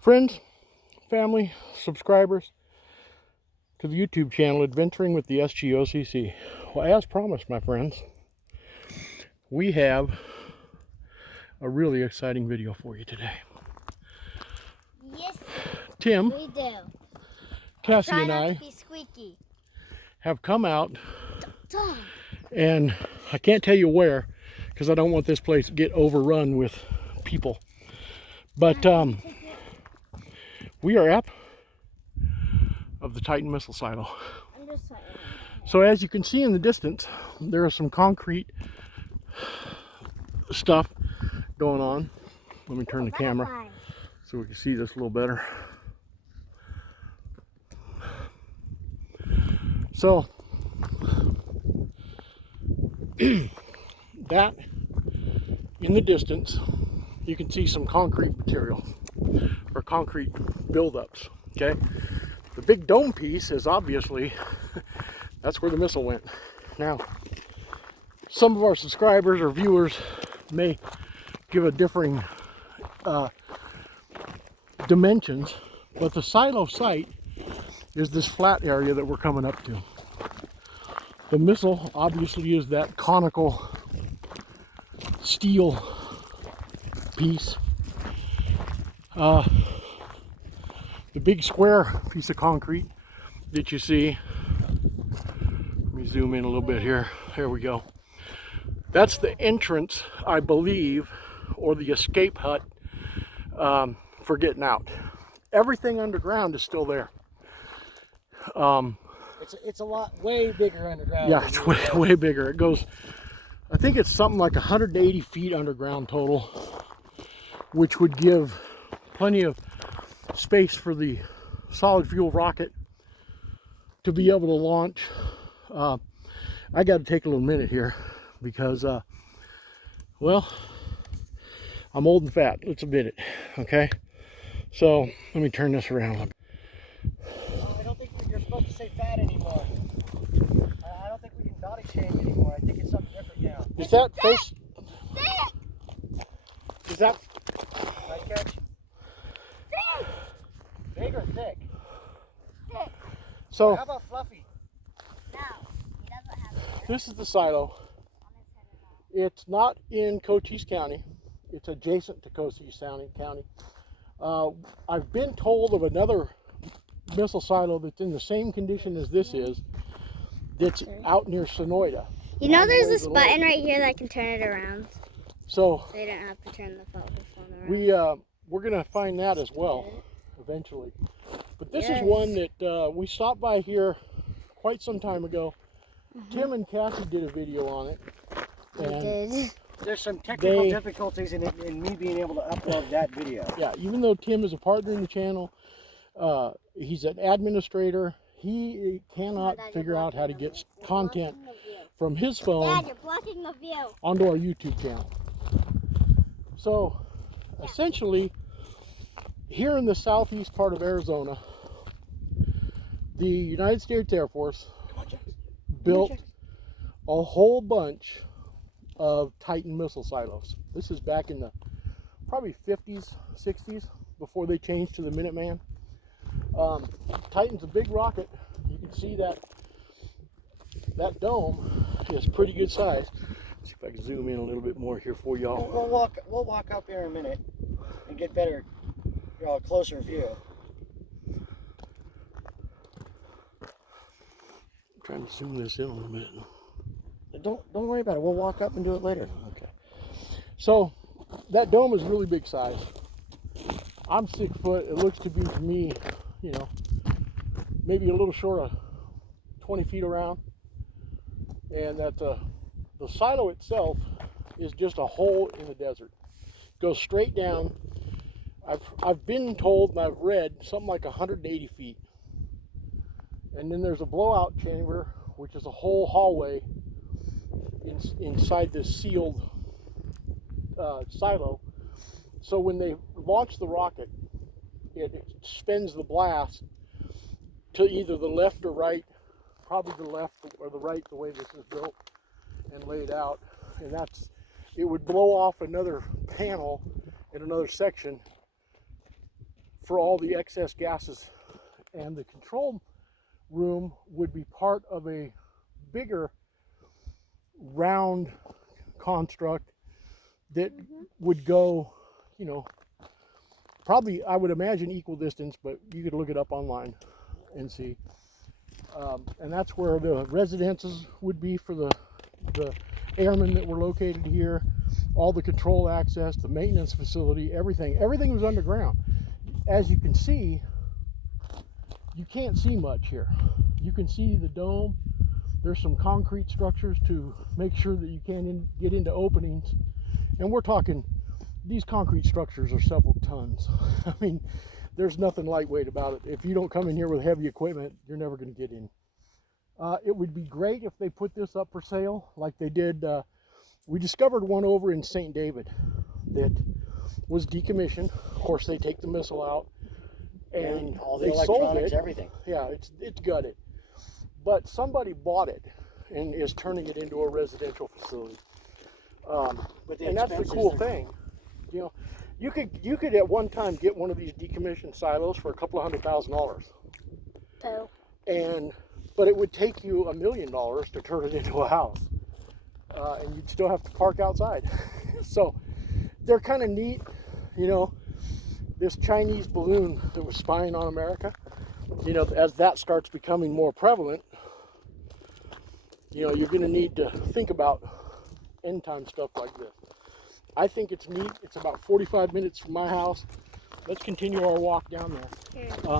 Friends, family, subscribers to the YouTube channel Adventuring with the S.G.O.C.C. Well, as promised, my friends, we have a really exciting video for you today. Yes, Tim, we do. Cassie, and I have come out, and I can't tell you where because I don't want this place to get overrun with people. But we are at of the Titan missile silo. So as you can see in the distance, there is some concrete stuff going on. Let me turn the camera so we can see this a little better. So that in the distance, you can see some concrete material or concrete buildups. Okay, the big dome piece is obviously that's where the missile went. Now, some of our subscribers or viewers may give a differing dimensions, but the silo site is this flat area that we're coming up to. The missile obviously is that conical steel piece. The big square piece of concrete that you see, let me zoom in a little bit here. There we go. That's the entrance, I believe, or the escape hut for getting out. Everything underground is still there. It's a lot way bigger underground. Yeah, it's way bigger. It goes, I think it's something like 180 feet underground total, which would give plenty of space for the solid fuel rocket to be able to launch. I got to take a little minute here because, well, I'm old and fat. Let's admit it. Okay, so let me turn this around a little bit. I don't think you're supposed to say fat anymore. I don't think we can body shame anymore. I think it's something different now. Is that face? Is that? Right, Catch? Big or thick? Thick. So how about fluffy? No, he doesn't have it. this is the silo. It's not in Cochise County. It's adjacent to Cochise County. I've been told of another missile silo that's in the same condition as this is, that's out near Sonoyta. You know there's this button right here that can turn it around. So you don't have to turn the phone around. We're gonna find that as well eventually. But this is one that we stopped by here quite some time ago. Tim and Cassie did a video on it. And there's some technical difficulties in me being able to upload that video. Yeah, even though Tim is a partner in the channel, he's an administrator. He cannot figure out how to get content from his phone onto our YouTube channel. So essentially, here in the southeast part of Arizona, the United States Air Force built a whole bunch of Titan missile silos. This is back in the probably 50s, 60s, before they changed to the Minuteman. Titan's a big rocket. You can see that dome is pretty good size. Let's see if I can zoom in a little bit more here for y'all. We'll walk up here in a minute and get better, closer view. I'm trying to zoom this in a little bit. Don't worry about it. We'll walk up and do it later. Okay. So that dome is really big size. I'm 6 foot. It looks to be to me, maybe a little short of 20 feet around. And that the silo itself is just a hole in the desert. It goes straight down. I've been told and I've read something like 180 feet. And then there's a blowout chamber, which is a whole hallway inside this sealed silo. So when they launch the rocket, it spins the blast to either the left or right, probably the left or the right, the way this is built and laid out. And it would blow off another panel in another section for all the excess gases. And the control room would be part of a bigger round construct that would go, you know, probably, I would imagine, equal distance, but you could look it up online and see. And that's where the residences would be for the airmen that were located here, all the control access, the maintenance facility, everything was underground. As you can see, you can't see much here. You can see the dome. There's some concrete structures to make sure that you can't get into openings. And we're talking, these concrete structures are several tons. I mean, there's nothing lightweight about it. If you don't come in here with heavy equipment, you're never going to get in. It would be great if they put this up for sale like they did. We discovered one over in St. David that was decommissioned. Of course, they take the missile out and all the they sold electronics, it. everything. Yeah, it's gutted. But somebody bought it and is turning it into a residential facility. And that's the cool thing. You know, you could at one time get one of these decommissioned silos for a couple of $100,000. But it would take you $1 million to turn it into a house. And you'd still have to park outside. So they're kind of neat. You know, this Chinese balloon that was spying on America, you know, as that starts becoming more prevalent, you know, you're going to need to think about end time stuff like this. I think it's neat. It's about 45 minutes from my house. Let's continue our walk down there.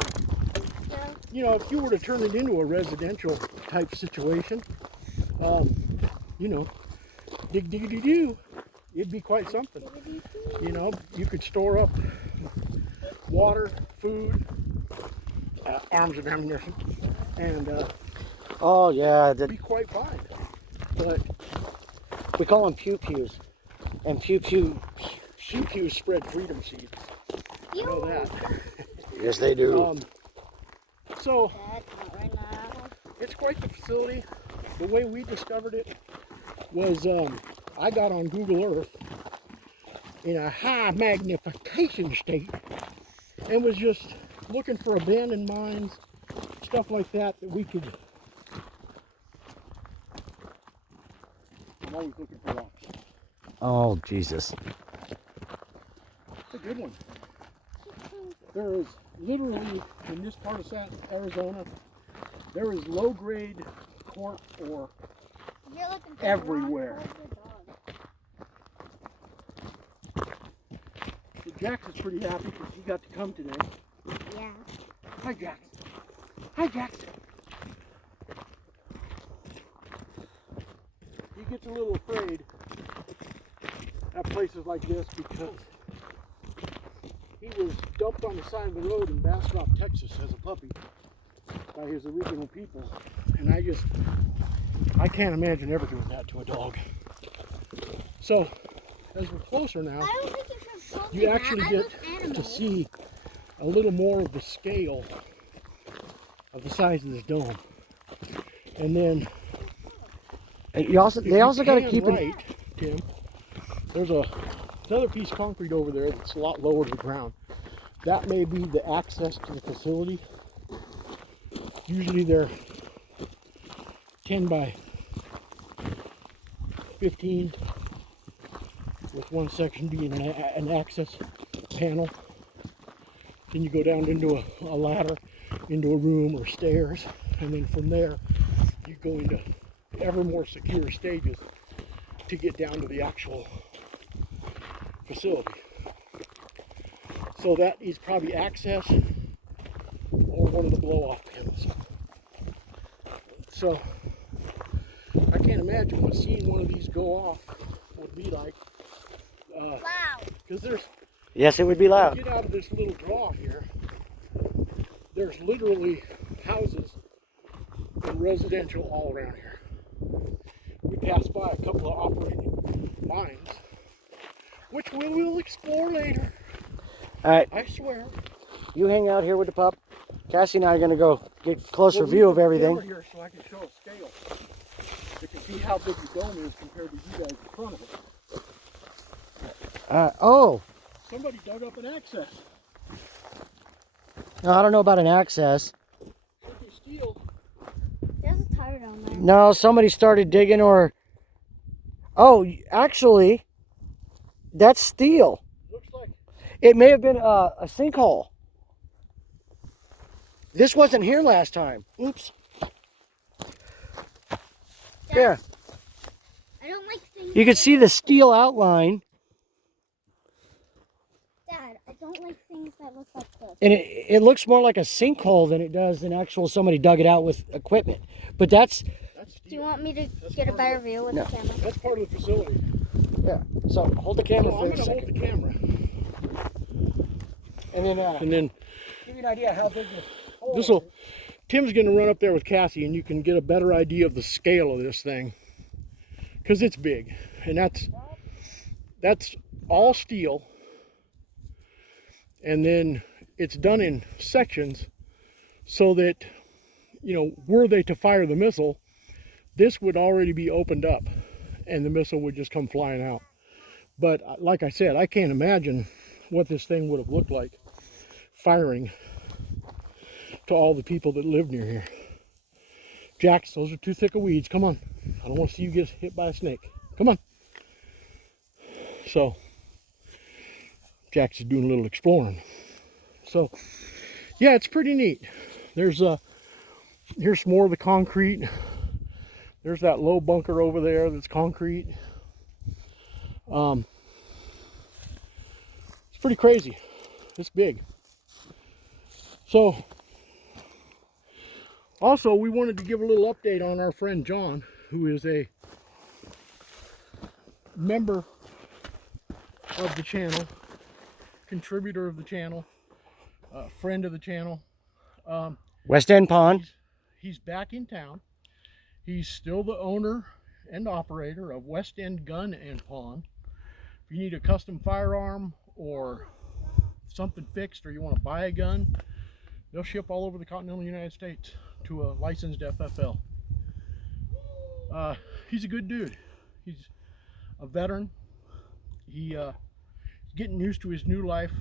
You know, if you were to turn it into a residential type situation, you know, dig-dig-dig-do, it'd be quite something. You know, you could store up water, food, arms and ammunition, and oh yeah, it'd be quite fine. But we call them pew-pews. And pew-pews spread freedom seeds. You know that. Yes, they do. So, it's quite the facility. The way we discovered it was I got on Google Earth in a high magnification state and was just looking for abandoned mines, stuff like that we could. I'm always looking for rocks. Oh, Jesus. It's a good one. There is literally, in this part of South Arizona, there is low-grade quartz ore everywhere. So Jax is pretty happy because he got to come today. Yeah. Hi, Jax. Hi, Jax. He gets a little afraid at places like this because he was dumped on the side of the road in Bastrop, Texas as a puppy by his original people. And I can't imagine ever doing that to a dog. So, as we're closer now, you actually get to see a little more of the scale of the size of this dome. And then, they also got to keep it. Tim, there's another piece of concrete over there that's a lot lower to the ground. That may be the access to the facility. Usually they're 10 by 15, with one section being an access panel. Then you go down into a ladder, into a room or stairs, and then from there you go into ever more secure stages to get down to the actual facility. So that is probably access or one of the blow-off panels. So I can't imagine what seeing one of these go off would be like. Wow. Because there's, yes, it would be loud. get out of this little draw here, there's literally houses and residential all around here. We passed by a couple of operating mines, which we will explore later. All right, I swear. you hang out here with the pup. Cassie and I are going to go get a closer view of everything. Over here so I can show a scale. You can see how big the dome is compared to you guys in front of it. Oh, Somebody dug up an access. No, I don't know about an access. Should be steel. There's a tire down there. No, somebody started digging or... Oh, actually, that's steel. Looks like. It may have been a sinkhole. This wasn't here last time. Oops. Here. I don't like things. You can see the steel outline. Dad, I don't like things that look like this. And it looks more like a sinkhole than it does an actual somebody dug it out with equipment. But that's... Do you want me to get a better view with the camera? That's part of the facility. Yeah. So hold the camera So for I'm a going to hold second. the camera. And then give you an idea how big this hole This will. is. Tim's going to run up there with Cassie, and you can get a better idea of the scale of this thing, because it's big, and that's all steel, and then it's done in sections so that, you know, were they to fire the missile, this would already be opened up, and the missile would just come flying out. But like I said, I can't imagine what this thing would have looked like firing to all the people that live near here. Jax, those are too thick of weeds. Come on. I don't want to see you get hit by a snake. Come on. So, Jax is doing a little exploring. So, yeah, it's pretty neat. There's here's more of the concrete. There's that low bunker over there that's concrete. It's pretty crazy. It's big. So, also, we wanted to give a little update on our friend John, who is a member of the channel, contributor of the channel, friend of the channel. West End Pond. He's back in town. He's still the owner and operator of West End Gun and Pawn. If you need a custom firearm or something fixed, or you want to buy a gun, they'll ship all over the continental United States to a licensed FFL. He's a good dude. He's a veteran. He's getting used to his new life,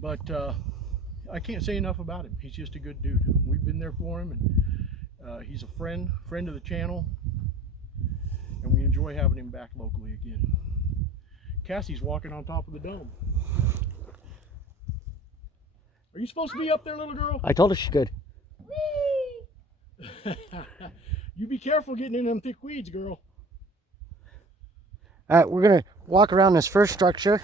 but I can't say enough about him. He's just a good dude. We've been there for him, and he's a friend of the channel, and we enjoy having him back locally again. Cassie's walking on top of the dome. Are you supposed to be up there, little girl? I told her she could. You be careful getting in them thick weeds, girl. All right, we're gonna walk around this first structure.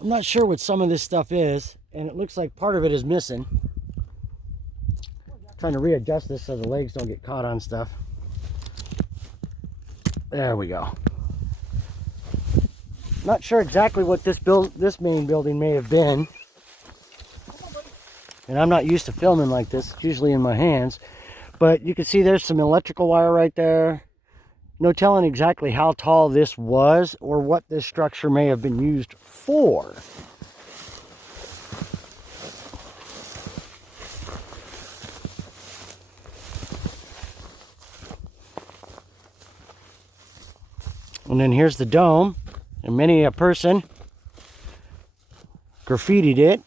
I'm not sure what some of this stuff is, and it looks like part of it is missing. Trying to readjust this so the legs don't get caught on stuff. There we go. Not sure exactly what this main building may have been. And I'm not used to filming like this. It's usually in my hands. But you can see there's some electrical wire right there. No telling exactly how tall this was or what this structure may have been used for. And then here's the dome, and many a person graffitied it.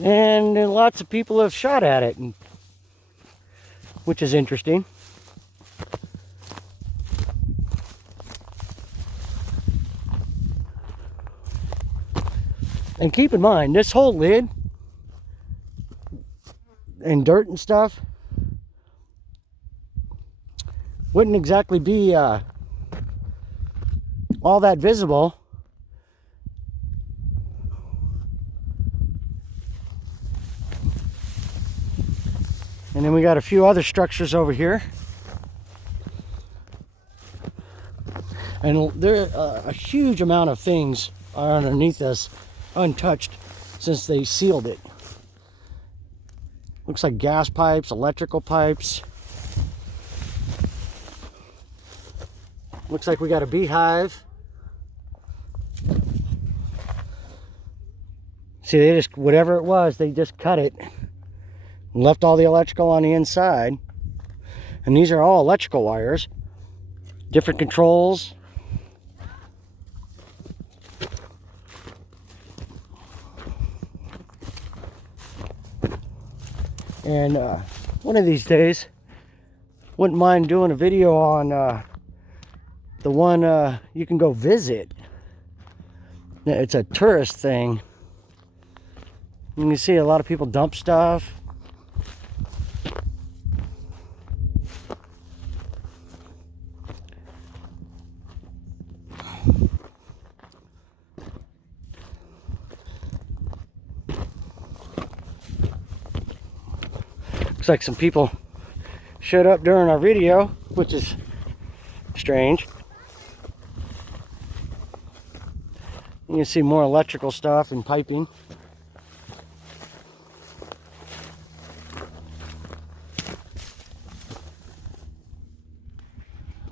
And lots of people have shot at it, which is interesting. And keep in mind, this whole lid and dirt and stuff wouldn't exactly be all that visible. And then we got a few other structures over here. And there a huge amount of things are underneath us untouched since they sealed it. Looks like gas pipes, electrical pipes. Looks like we got a beehive. See, they just, whatever it was, they just cut it. Left all the electrical on the inside. And these are all electrical wires. Different controls. And one of these days, wouldn't mind doing a video on the one you can go visit. It's a tourist thing. You can see a lot of people dump stuff. Looks like some people showed up during our video, which is strange. You can see more electrical stuff and piping.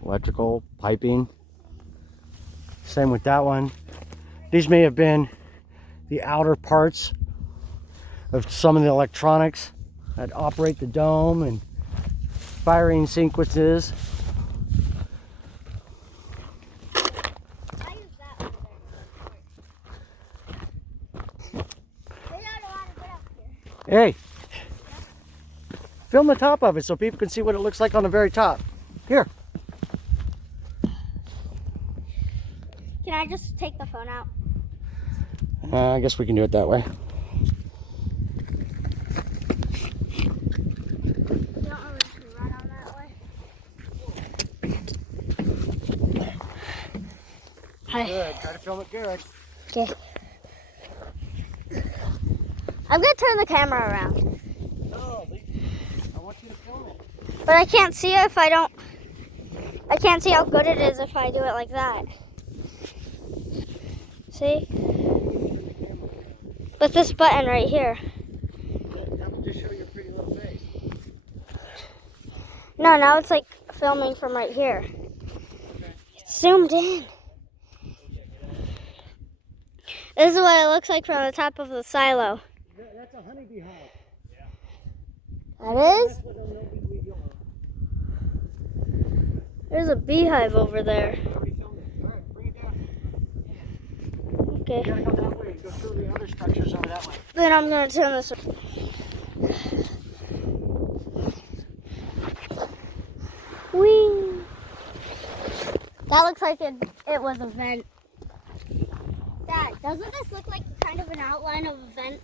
Electrical, piping. Same with that one. These may have been the outer parts of some of the electronics that operate the dome and firing sequences. I use that over there. There's not a lot of good up here. Hey, film the top of it so people can see what it looks like on the very top. Here. Can I just take the phone out? I guess we can do it that way. You don't really need to run on that way. Hi. Good. Try to film it good. Okay. I'm gonna turn the camera around. No, I want you to film it. But I can't see it if I don't. I can't see how good it is if I do it like that. See? With this button right here. That will just show your pretty little face. No, now it's like filming from right here. It's zoomed in. This is what it looks like from the top of the silo. That's a honeybee hive. That is? That's what a milkweed are. There's a beehive over there. Already filmed it. All right, bring it down. Okay. You gotta go that way and go through the other structures over that way. Then I'm gonna turn this. Whee! That looks like it was a vent. Dad, doesn't this look like kind of an outline of a vent?